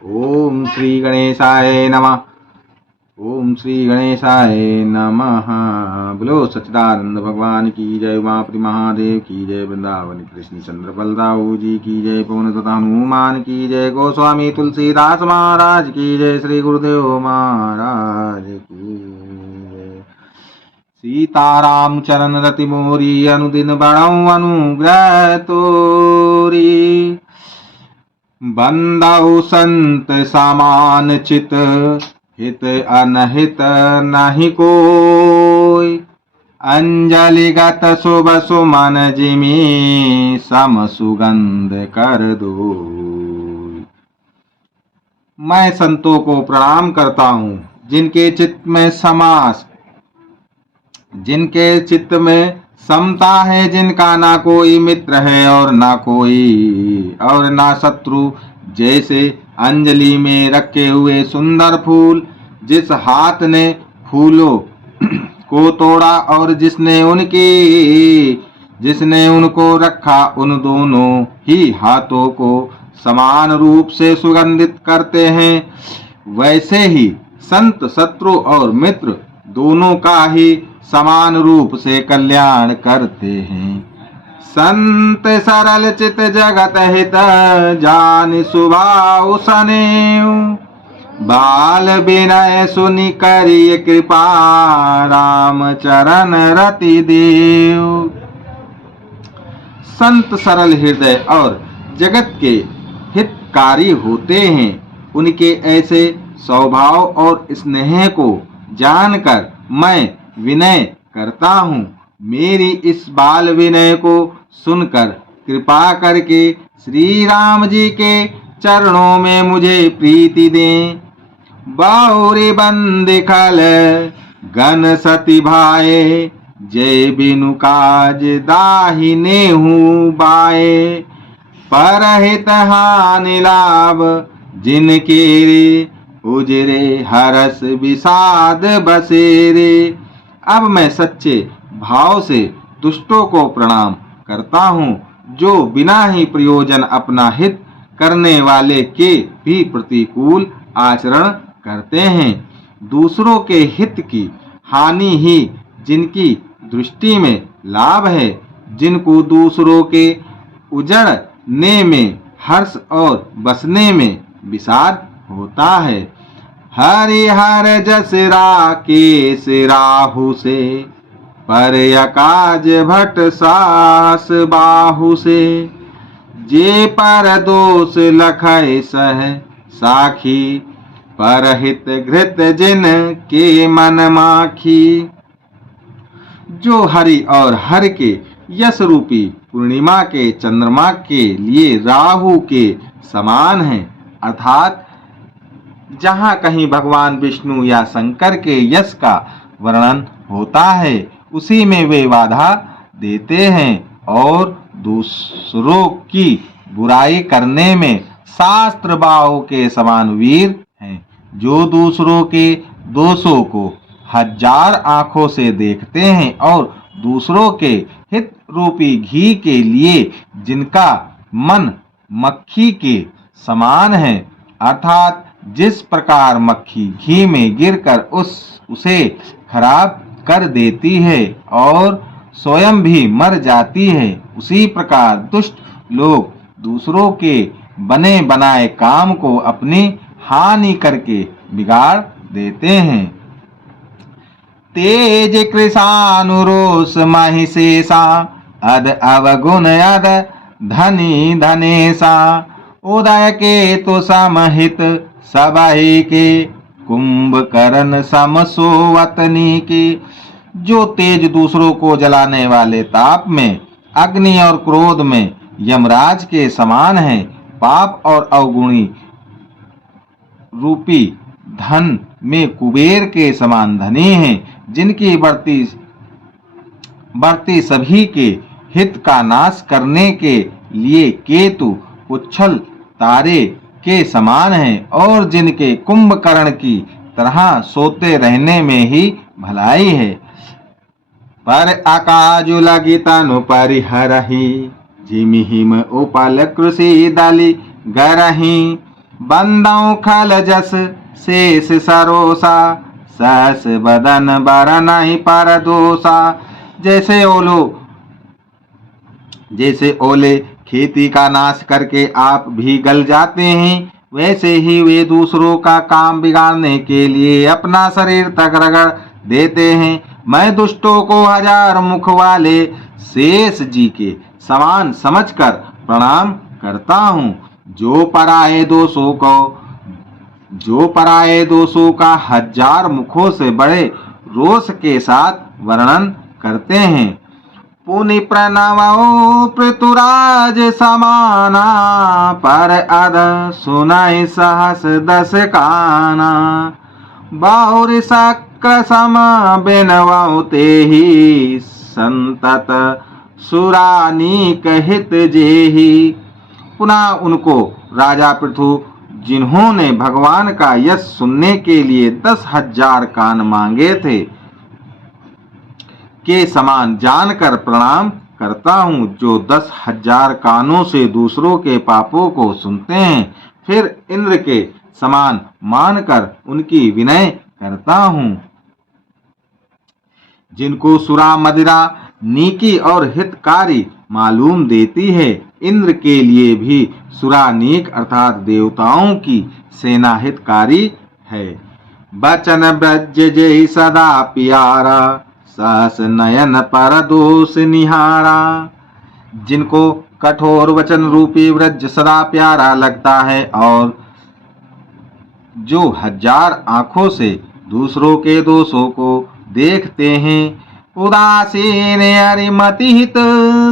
ओम श्री गणेशाय नमः। ओम श्री गणेशाय नमः। बोलो सच्चिदानंद भगवान की जय, उमापति महादेव की जय, वृंदावन कृष्ण चंद्र बलदाऊ जी की जय, पवन तथा हनुमान की जय, गोस्वामी तुलसीदास महाराज की जय, श्री गुरुदेव महाराज की जय। सीताराम चरण रति मोरी, अनुदिन बड़ऊ अनुग्रह तोरी, बंदाऊ संत समान चित, हित अनहित नहीं कोई, अंजलिगत शुभ सुमन जिमी, सम सुगंध कर दो। मैं संतों को प्रणाम करता हूँ, जिनके चित्त में समता है, जिनका ना कोई मित्र है और ना शत्रु, जैसे अंजलि में रखे हुए सुंदर फूल, जिस हाथ ने फूलों को तोड़ा और जिसने उनको रखा, उन दोनों ही हाथों को समान रूप से सुगंधित करते हैं। वैसे ही संत शत्रु और मित्र दोनों का ही समान रूप से कल्याण करते हैं। संत सरल चित जगत हित, जान सुभाव सनेऊ, बाल विनय सुनि करिय कृपा, राम चरण रति देव। संत सरल हृदय और जगत के हितकारी होते हैं। उनके ऐसे स्वभाव और स्नेह को जानकर मैं विनय करता हूँ। मेरी इस बाल विनय को सुनकर कृपा करके श्री राम जी के चरणों में मुझे प्रीति दें। बाहुरी बंद खल गन सती भाए, जय बिनु काज दाहिने हूँ बाए, परहित हानि लाभ जिनके रे, उजरे हरस विषाद बसेरे। अब मैं सच्चे भाव से दुष्टों को प्रणाम करता हूँ, जो बिना ही प्रयोजन अपना हित करने वाले के भी प्रतिकूल आचरण करते हैं। दूसरों के हित की हानि ही जिनकी दृष्टि में लाभ है, जिनको दूसरों के उजड़ने में हर्ष और बसने में विषाद होता है। हरिहर जस राकेश राहु से, पर यकाज भट साहस बाहु से, जे पर दोष लखय सह साखी, परहित घृत जिन के मन माखी। जो हरि और हर के यश रूपी पूर्णिमा के चंद्रमा के लिए राहु के समान है, अर्थात जहाँ कहीं भगवान विष्णु या शंकर के यश का वर्णन होता है, उसी में वे बाधा देते हैं और दूसरों की बुराई करने में शास्त्र बाहु के समान वीर हैं। जो दूसरों के दोषों को हजार आंखों से देखते हैं और दूसरों के हित रूपी घी के लिए जिनका मन मक्खी के समान है, अर्थात जिस प्रकार मक्खी घी में गिरकर उसे खराब कर देती है और स्वयं भी मर जाती है, उसी प्रकार दुष्ट लोग दूसरों के बने बनाए काम को अपनी हानि करके बिगाड़ देते हैं। तेज कृशानुरोष महिषेषा, अद अवगुण अद धनी धनेशा, उदय के तो समहित सबहि के, कुंभकर्ण समसोवतनी के। जो तेज दूसरों को जलाने वाले ताप में, अग्नि और क्रोध में यमराज के समान है, पाप और अवगुणी रूपी धन में कुबेर के समान धनी हैं, जिनकी बढ़ती सभी के हित का नाश करने के लिए केतु उच्छल तारे के समान है, और जिनके कुंभकर्ण की तरह सोते रहने में ही भलाई है। पर आकाजु लगी तनु परिहरहि, जिमि हिम उपल कृषि दलि गरहि, बंदौ खल जस शेष सरोसा, सहस बदन बरनहि पर दोषा। जैसे ओले खेती का नाश करके आप भी गल जाते हैं, वैसे ही वे दूसरों का काम बिगाड़ने के लिए अपना शरीर तक रगड़ देते हैं। मैं दुष्टों को हजार मुख वाले शेष जी के समान समझकर प्रणाम करता हूँ, जो पराये दोषों का हजार मुखों से बड़े रोष के साथ वर्णन करते हैं। पुनि प्रणवो पृथुराज समाना, पर अध सुनाई सहस दस काना। बहुरि शक्र सम बिनवउ तेहि, संतत सुरानीक हित जेहि। पुनः उनको राजा पृथु, जिन्होंने भगवान का यश सुनने के लिए 10,000 कान मांगे थे, के समान जानकर प्रणाम करता हूँ, जो 10,000 कानों से दूसरों के पापों को सुनते हैं, फिर इंद्र के समान मानकर उनकी विनय करता हूँ। जिनको सुरा मदिरा नीकी और हितकारी मालूम देती है, इंद्र के लिए भी सुरा नीक अर्थात देवताओं की सेना हितकारी है। बचन ब्रज जय सदा प्यारा, सहस नयन पर दोष निहारा। जिनको कठोर वचन रूपी व्रज सदा प्यारा लगता है और जो 1000 आंखों से दूसरों के दोषों को देखते हैं, उदासीन अरिमति हित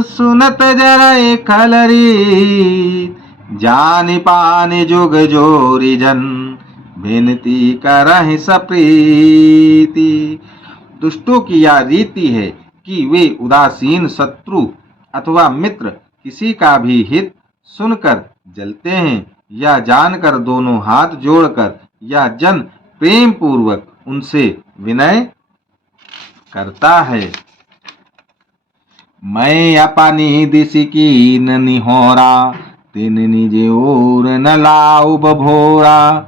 सुनत जरय खलरी। जानि पानि जुग जोरी जन, विनती करहि सप्रीति। दुष्टों की यह रीति है कि वे उदासीन शत्रु अथवा मित्र किसी का भी हित सुनकर जलते हैं, या जानकर दोनों हाथ जोड़कर या जन प्रेम पूर्वक उनसे विनय करता है। मैं अपनी दिश की न निहोरा, तिन निज ओर न लाऊ बभोरा।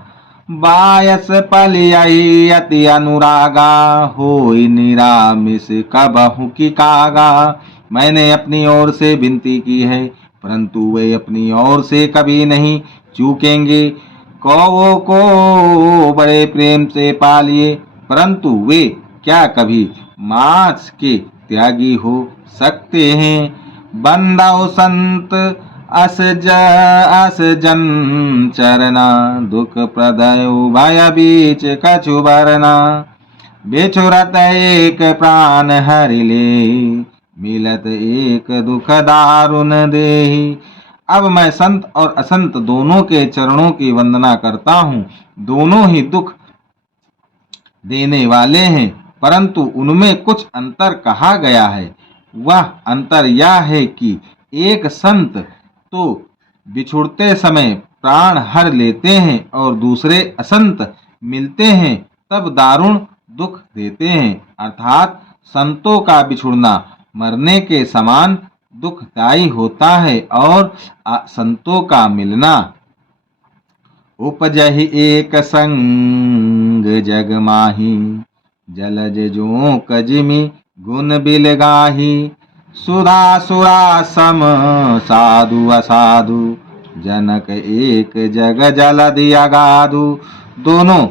बायस पलियहि अति अनुरागा, होई निरामिष कबहु की कागा। मैंने अपनी ओर से विनती की है, परंतु वे अपनी ओर से कभी नहीं चूकेंगे। कौवों को बड़े प्रेम से पालिए, परंतु वे क्या कभी मांस के त्यागी हो सकते हैं। बंदौ संत अस जन चरना, दुख प्रदय भय बीच कछु बरना। बिछुरत एक प्राण हरि ले, मिलत एक दुख दारुण देहि। अब मैं संत और असंत दोनों के चरणों की वंदना करता हूँ। दोनों ही दुख देने वाले हैं, परंतु उनमें कुछ अंतर कहा गया है। वह अंतर यह है कि एक संत तो बिछुड़ते समय प्राण हर लेते हैं और दूसरे असंत मिलते हैं तब दारुण दुख देते हैं, अर्थात संतों का बिछुड़ना मरने के समान दुखदायी होता है और संतों का मिलना। उपजहि एक संग जग माही, जलज जोंक जिमि गुण बिलगाही। सुधा सुरा सम साधु असाधु, जनक एक जग जलधि अगाधु। दोनों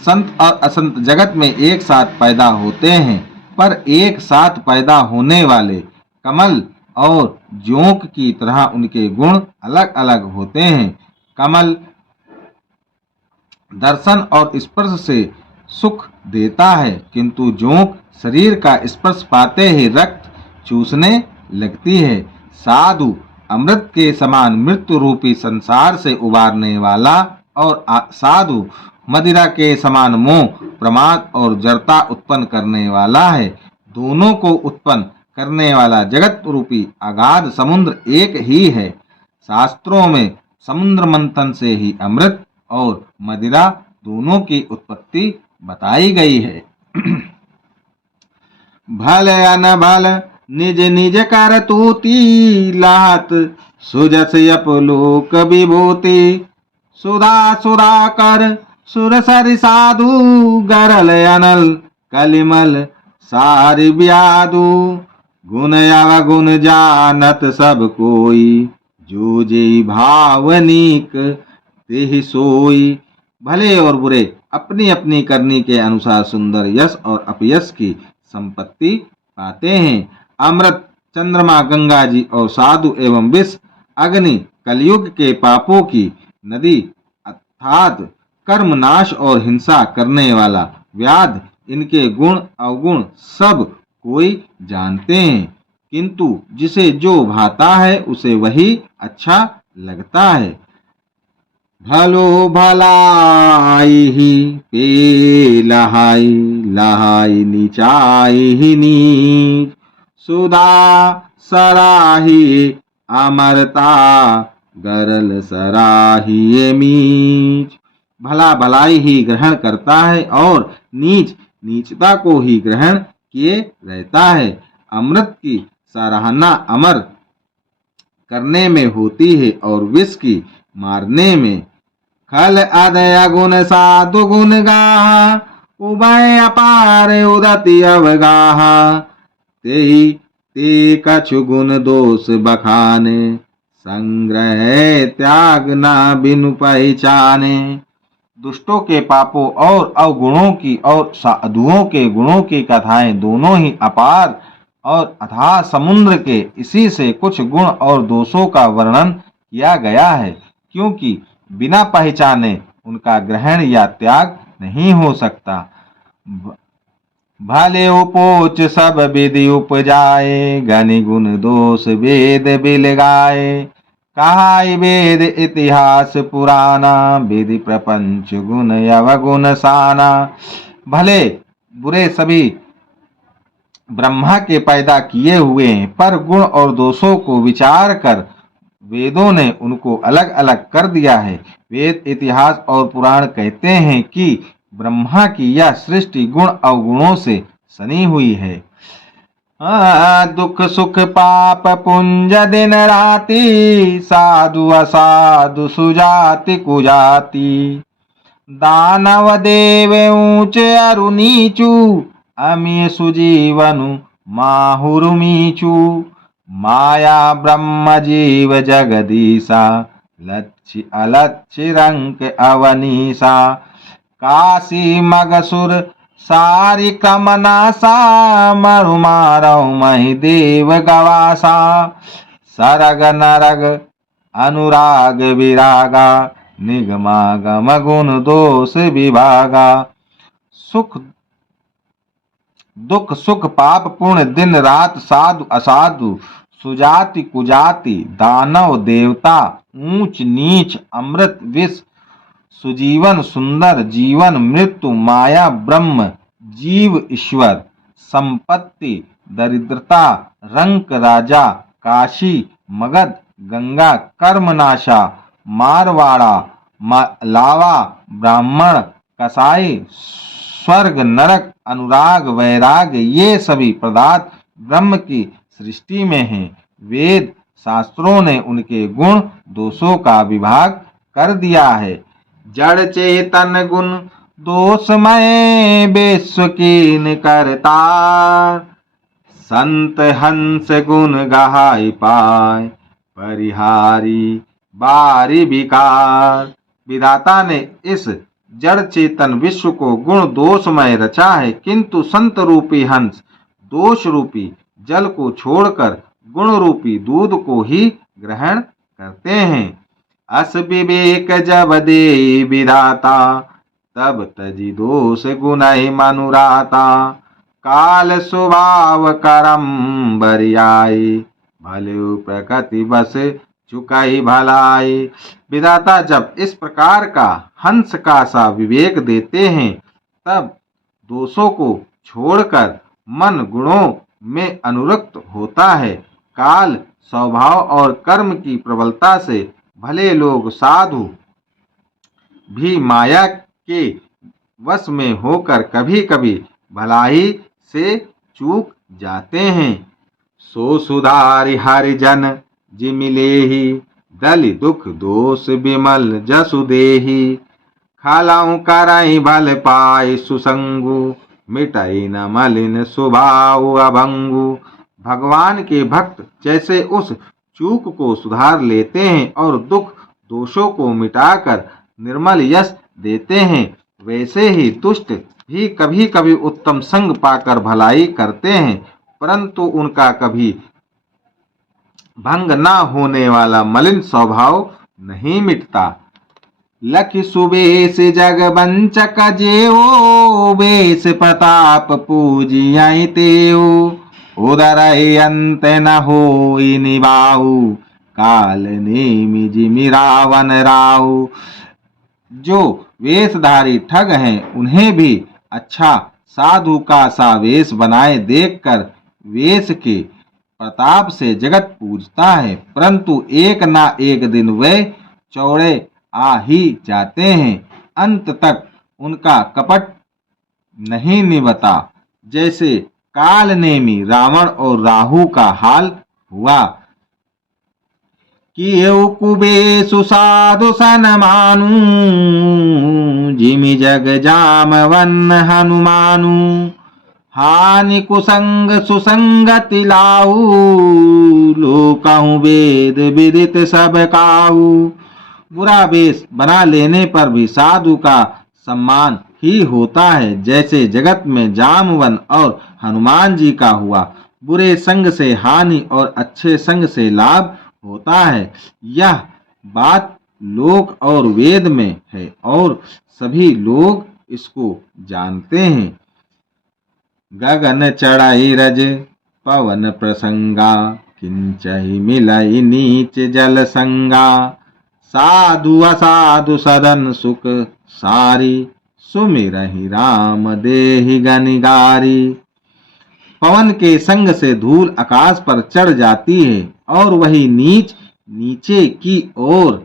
संत और असंत जगत में एक साथ पैदा होते हैं, पर एक साथ पैदा होने वाले कमल और जोंक की तरह उनके गुण अलग अलग होते हैं। कमल दर्शन और स्पर्श से सुख देता है, किंतु जोंक शरीर का स्पर्श पाते ही रक्त चूसने लगती है। साधु अमृत के समान मृत्यु रूपी संसार से उबारने वाला और साधु मदिरा के समान मोह, प्रमाद और जड़ता उत्पन्न करने वाला है। दोनों को उत्पन्न करने वाला जगत रूपी अगाध समुद्र एक ही है। शास्त्रों में समुद्र मंथन से ही अमृत और मदिरा दोनों की उत्पत्ति बताई गई है। भल अनभल निज निज कर तूती, लात सुजस अपलोक विभूति। सुधा सुधा कर सुरसरि साधु, गरल अनल कलिमल सारि ब्यादु। गुण अवगुण जानत सब कोई, जो जेई भावनिक तेहि सोई। भले और बुरे अपनी अपनी करनी के अनुसार सुंदर यश और अपयश की संपत्ति पाते हैं। अमृत चंद्रमा गंगा जी और साधु एवं विष अग्नि कलयुग के पापों की नदी अर्थात कर्मनाश और हिंसा करने वाला व्याध, इनके गुण अवगुण सब कोई जानते हैं, किंतु जिसे जो भाता है उसे वही अच्छा लगता है। भलो भलाई ही पे लहाई, लहाई नीचाई ही नीच। सुधा सराही अमरता, गरल सराही मीच। भला भलाई ही ग्रहण करता है और नीच नीचता को ही ग्रहण किए रहता है। अमृत की सराहना अमर करने में होती है और विष की मारने में। खल अदय गुण साधु गुण गाहा, उभय अपार उदति अवगाहा। तेहि ते कछु गुण दोष बखाने, संग्रह त्याग ना बिनु पहचाने। दुष्टों के पापों और अवगुणों की और साधुओं के गुणों की कथाएं दोनों ही अपार और अथाह समुद्र के इसी से कुछ गुण और दोषों का वर्णन किया गया है, क्योंकि बिना पहचाने उनका ग्रहण या त्याग नहीं हो सकता। भले उपोच सब विधि उपजाए, गनि गुण दोष वेद बिल गाए। कहाई वेद इतिहास पुराना, विधि प्रपंच गुण अवगुण साना। भले बुरे सभी ब्रह्मा के पैदा किए हुए हैं, पर गुण और दोषों को विचार कर वेदों ने उनको अलग अलग कर दिया है। वेद इतिहास और पुराण कहते हैं कि ब्रह्मा की यह सृष्टि गुण अवगुणों से सनी हुई है। दुख सुख पाप पुंज दिन राति, साधु असाधु सुजाति कुजाति। दानव देव ऊंच अरु नीचू, अमी सुजीवनु माहुरु मीचू। माया ब्रह्म जीव जगदीसा, लक्ष्य अलक्ष्य रंक अवनीसा। काशी मगसुर सारी कमनासा, मरु मारौ मही देव गवासा। सरग नरग अनुराग विरागा, निगमागम गुण दोष विभागा। सुख दुख सुख पाप पुण्य दिन रात, साधु असाधु सुजाति कुजाति। दानव देवता ऊंच नीच, अमृत विष, सुजीवन सुंदर, जीवन मृत्यु, माया ब्रह्म, जीव ईश्वर। संपत्ति दरिद्रता, रंक राजा, काशी मगध, गंगा कर्मनाशा, मारवाड़ा लावा, ब्राह्मण कसाई, स्वर्ग नरक, अनुराग वैराग, ये सभी पदार्थ ब्रह्म की सृष्टि में हैं। वेद शास्त्रों ने उनके गुण दोषों का विभाग कर दिया है। जड़ चेतन गुण दोषमय, विश्व कीन करतार। संत हंस गुण गहाई पाय, परिहारी बारी विकार। विधाता ने इस जड़ चेतन विश्व को गुण दोषमय रचा है, किंतु संत रूपी हंस दोष रूपी जल को छोड़कर गुण रूपी दूध को ही ग्रहण करते हैं। अस विवेक जब दे विधाता, तब तजी दोष गुणहि मनुराता। काल स्वभाव करम बरियाई, भले प्रकृति बस चुकाई भलाई। विधाता जब इस प्रकार का हंस का सा विवेक देते हैं, तब दोषों को छोड़कर मन गुणों में अनुरक्त होता है। काल स्वभाव और कर्म की प्रबलता से भले लोग साधु भी माया के वश में होकर कभी कभी भलाई से चूक जाते हैं। सो सुधारि हरिजन जि मिले ही, दलि दुख दोष विमल जसु देहि, खालाऊं कराई भल पाई सुसंगु, मिटाई न मलिन स्वभाव अभंगु। भगवान के भक्त जैसे उस चूक को सुधार लेते हैं और दुख दोषों को मिटाकर निर्मल यश देते हैं, वैसे ही दुष्ट भी कभी कभी उत्तम संग पाकर भलाई करते हैं, परंतु उनका कभी भंग न होने वाला मलिन स्वभाव नहीं मिटता। लखि सुबेश जग बंचक जेओ, बेस प्रताप पूजियाई तेओ, उदर अंत न होई निभाऊ, काल नेमि जिमि रावण राऊ। जो वेशधारी ठग हैं उन्हें भी अच्छा साधु का सा वेश बनाए देखकर वेश के प्रताप से जगत पूजता है, परंतु एक ना एक दिन वे चौड़े आ ही जाते हैं। अंत तक उनका कपट नहीं निभता, जैसे कालनेमी रावण और राहु का हाल हुआ। कियो कुबेशु साधु सन मानु, जिमि जग जामवन हनुमानु, हानि कुसंग सुसंगति लाऊ, लोकहु वेद विदित सब काऊ। बुरा वेश बना लेने पर भी साधु का सम्मान ही होता है, जैसे जगत में जामवन और हनुमान जी का हुआ। बुरे संग से हानि और अच्छे संग से लाभ होता है, यह बात लोक और वेद में है और सभी लोग इसको जानते हैं। गगन चढ़ाई रज पवन प्रसंगा, किंचहि मिलई नीच जल संगा, साधु असाधु सदन सुख सारी, सुमिरहि राम देहि गनिगारी। पवन के संग से धूल आकाश पर चढ़ जाती है और वही नीच नीचे की ओर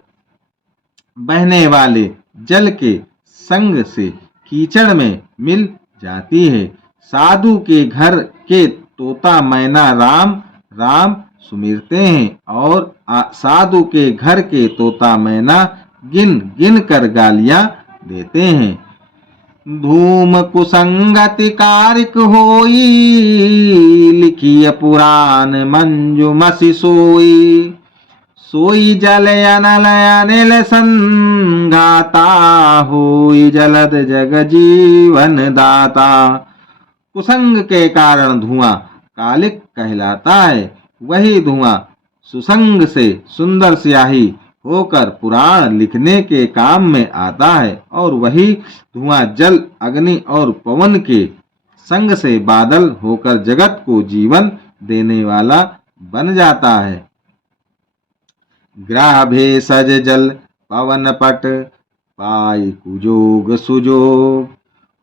बहने वाले जल के संग से कीचड़ में मिल जाती है। साधु के घर के तोता मैना राम राम सुमिरते हैं और साधु के घर के तोता मैना गिन गिन कर गालियां देते हैं। धूम कुसंगति कारिक होई, लिखिय पुराण मंजु मसी सोई, सोई जल अनल अनिल संगाता, होई जलद जग जीवन दाता। कुसंग के कारण धुआं कालिक कहलाता है, वही धुआं सुसंग से सुंदर स्याही होकर पुराण लिखने के काम में आता है, और वही धुआं जल अग्नि और पवन के संग से बादल होकर जगत को जीवन देने वाला बन जाता है। ग्रह भेषज जल पवन पट, पाई कुजोग सुजोग,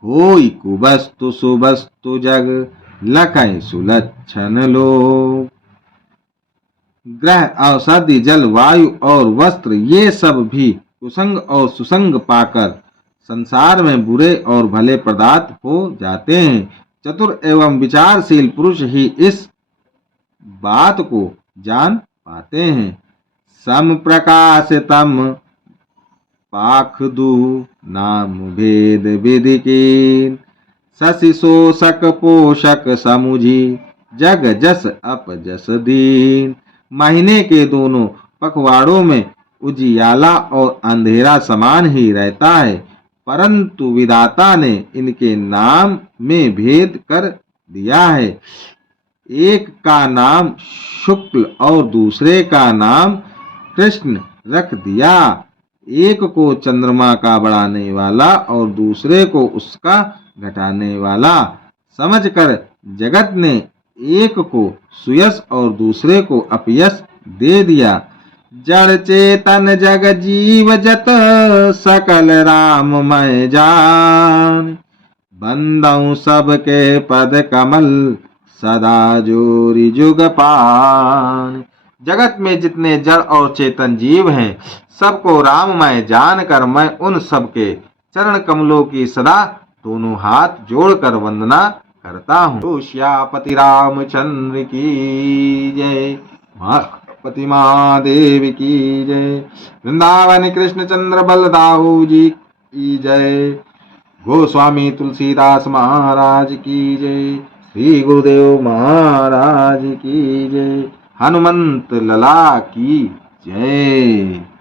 होई कुवस्तु सुवस्तु जग, लखै सुलक्षण लोग। ग्रह औषधि जल वायु और वस्त्र ये सब भी कुसंग और सुसंग पाकर संसार में बुरे और भले पदार्थ हो जाते हैं। चतुर एवं विचारशील पुरुष ही इस बात को जान पाते हैं। सम प्रकाश तम पाखदु, नाम भेद विधि कीन, शशि शोषक पोषक समुझी, जग जस अपजस दीन। महीने के दोनों पखवाड़ों में उजियाला और अंधेरा समान ही रहता है, परंतु विधाता ने इनके नाम में भेद कर दिया है। एक का नाम शुक्ल और दूसरे का नाम कृष्ण रख दिया। एक को चंद्रमा का बढ़ाने वाला और दूसरे को उसका घटाने वाला समझकर जगत ने एक को सुयश और दूसरे को अपयश दे दिया। जड़ चेतन जग जीव जत, सकल राममय जान, बंदऊ सबके पद कमल, सदा जोरी जुग पान। जगत में जितने जड़ और चेतन जीव हैं, सबको राममय जानकर मैं उन सबके चरण कमलों की सदा दोनों हाथ जोड़कर वंदना करता हूँ। श्यापति रामचंद्र की जय। गणपति महादेव की जय। वृंदावन कृष्ण चंद्र बलदाऊ जी की जय। गोस्वामी तुलसीदास महाराज की जय। श्री गुरुदेव महाराज की जय। हनुमंत लला की जय।